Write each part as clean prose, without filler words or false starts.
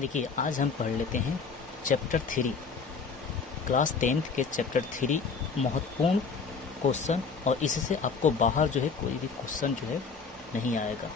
देखिए आज हम पढ़ लेते हैं चैप्टर 3 क्लास 10th के चैप्टर 3 महत्वपूर्ण क्वेश्चन, और इससे आपको बाहर जो है कोई भी क्वेश्चन जो है नहीं आएगा।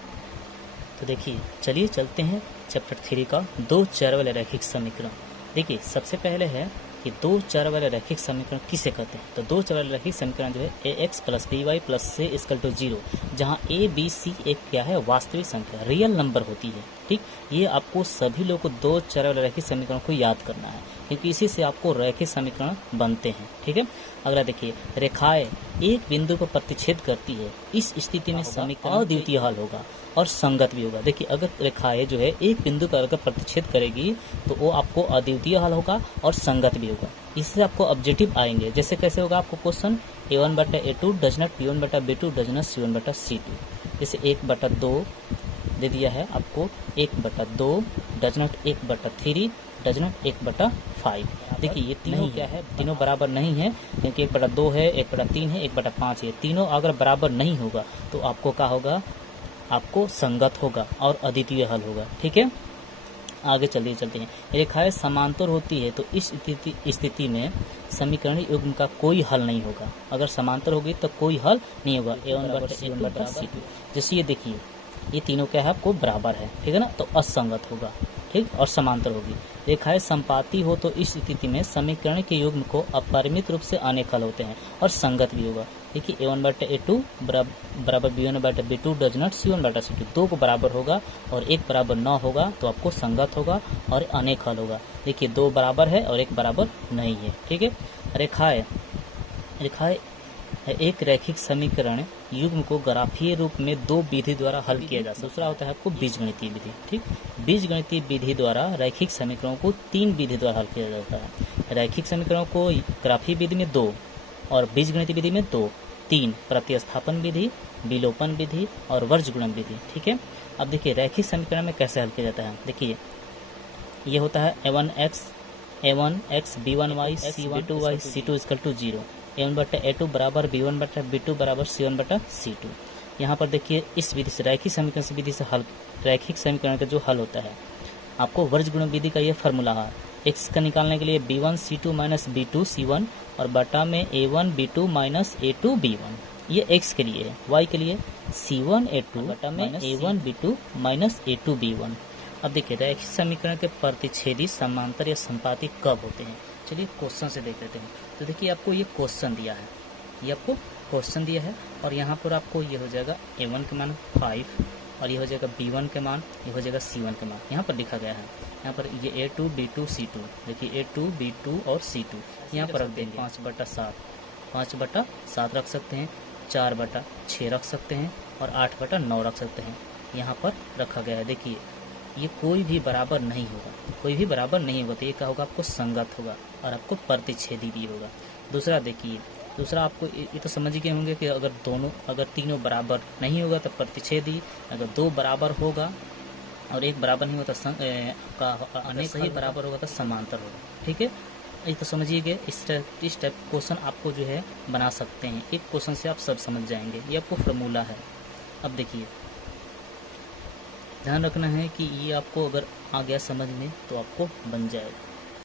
तो देखिए चलिए चलते हैं चैप्टर 3 का दो चर वाले रैखिक समीकरण। देखिए सबसे पहले है कि दो चर वाले रैखिक समीकरण किसे कहते हैं। तो दो चर वाले रैखिक समीकरण जो है ax plus by plus c equal to 0, जहाँ a b c एक क्या है वास्तविक संख्या रियल नंबर होती है। ठीक, ये आपको सभी लोग को दो चर वाले रैखिक समीकरण को याद करना है, क्योंकि इसी से आपको रैखिक समीकरण बनते हैं। ठीक है, अगला देखिए रेखाएं एक बिंदु पर प्रतिच्छेद करती है, इस स्थिति में समीकरण अद्वितीय हल होगा और संगत भी होगा। देखिए अगर रेखाएं जो है एक बिंदु पर अगर प्रतिच्छेद करेगी तो वो आपको अद्वितीय हल होगा और संगत भी होगा। इससे आपको ऑब्जेक्टिव आएंगे। जैसे कैसे होगा आपको question a1/a2 does not b1/b2 does not c1/c2। जैसे 1/2 दे दिया है आपको, 1/2 डज नॉट 1/3 डज नॉट 1/5। देखिए ये तीनों क्या है, तीनों बराबर नहीं है, क्योंकि 1/2 है, 1/3 है, 1/5 है। तीनों अगर बराबर नहीं होगा तो आपको क्या होगा, आपको संगत होगा और अद्वितीय हल होगा। ठीक है, आगे चलते हैं। रेखाएं समांतर होती है तो इस स्थिति में समीकरण युग्म का कोई हल नहीं होगा। अगर समांतर होगी तो कोई हल नहीं होगा। a1/a2/c2। जैसे ये देखिए ये तीनों क्या है आपको बराबर है, ठीक है ना, तो असंगत होगा। ठीक, और समांतर होगी। रेखाएं संपाती हो तो इस स्थिति में समीकरण के युग्म को अपरिमित रूप से अनेक हल होते हैं और संगत भी होगा। देखिए a1/a2 बराबर b1/b2 डज नॉट c1/c2। दो को बराबर होगा और एक बराबर न होगा तो आपको संगत होगा और अनेक हल होगा। देखिए दो बराबर है और एक बराबर नहीं है। ठीक है, रेखाएं एक रैखिक समीकरण युग्म को ग्राफीय रूप में दो विधि द्वारा हल किया जा सकता है। दूसरा होता है आपको बीजगणितीय विधि। ठीक, बीजगणितीय विधि द्वारा रैखिक समीकरणों को तीन विधि द्वारा हल किया जाता है। रैखिक समीकरणों को ग्राफीय विधि में दो और बीजगणितीय विधि में दो, तीन प्रतिस्थापन विधि, विलोपन विधि और वर्गगुणन विधि। ठीक है, अब देखिए रैखिक समीकरण में कैसे हल किया जाता है। देखिए ये होता है a1x b1y c2y c2 equal to 0, a1/a2 बराबर b1/b2 बराबर c1/c2। यहाँ पर देखिए इस विधि से रैखिक समीकरण विधि से हल, रैखिक समीकरण का जो हल होता है आपको वर्गगुणन विधि का ये फार्मूला है। x का निकालने के लिए b1 c2 minus b2 c1 और बटा में a1 b2 minus a2 b1। ये x के लिए है। y के लिए c1 a2 बटा में a1 b2 minus a2 b1। अब देखिए रैखिक समीकरण के प्रतिच्छेदी समांतर या संपाती कब होते हैं। चलिए क्वेश्चन से देख लेते हैं। तो देखिए आपको ये क्वेश्चन दिया है, ये आपको क्वेश्चन दिया है और यहाँ पर आपको ये हो जाएगा a1 के मान 5 और ये हो जाएगा b1 के मान, ये हो जाएगा c1 के मान। यहाँ पर लिखा गया है, यहाँ पर ये a2 b2 c2। देखिए a2 b2 और c2 यहाँ पर रख देंगे 5/7, 5/7 रख सकते हैं, 4/6 रख सकते हैं और 8/9 रख सकते हैं। यहाँ पर रखा गया है। देखिए ये कोई भी बराबर नहीं होगा, कोई भी बराबर नहीं होगा तो ये क्या होगा, आपको संगत होगा और आपको प्रतिच्छेदी भी होगा। दूसरा देखिए, दूसरा आपको ये तो समझ गए होंगे कि अगर तीनों बराबर नहीं होगा तो प्रतिच्छेदी, अगर दो बराबर होगा और एक बराबर नहीं होता अनेक सही बराबर होगा तो समांतर होगा। ठीक है, ये तो समझिए गए। इस टाइप क्वेश्चन आपको जो है बना सकते हैं। एक क्वेश्चन से आप सब समझ जाएंगे, ये आपको फार्मूला है। अब देखिए ध्यान रखना है कि ये आपको अगर आ गया समझ में तो आपको बन जाएगा।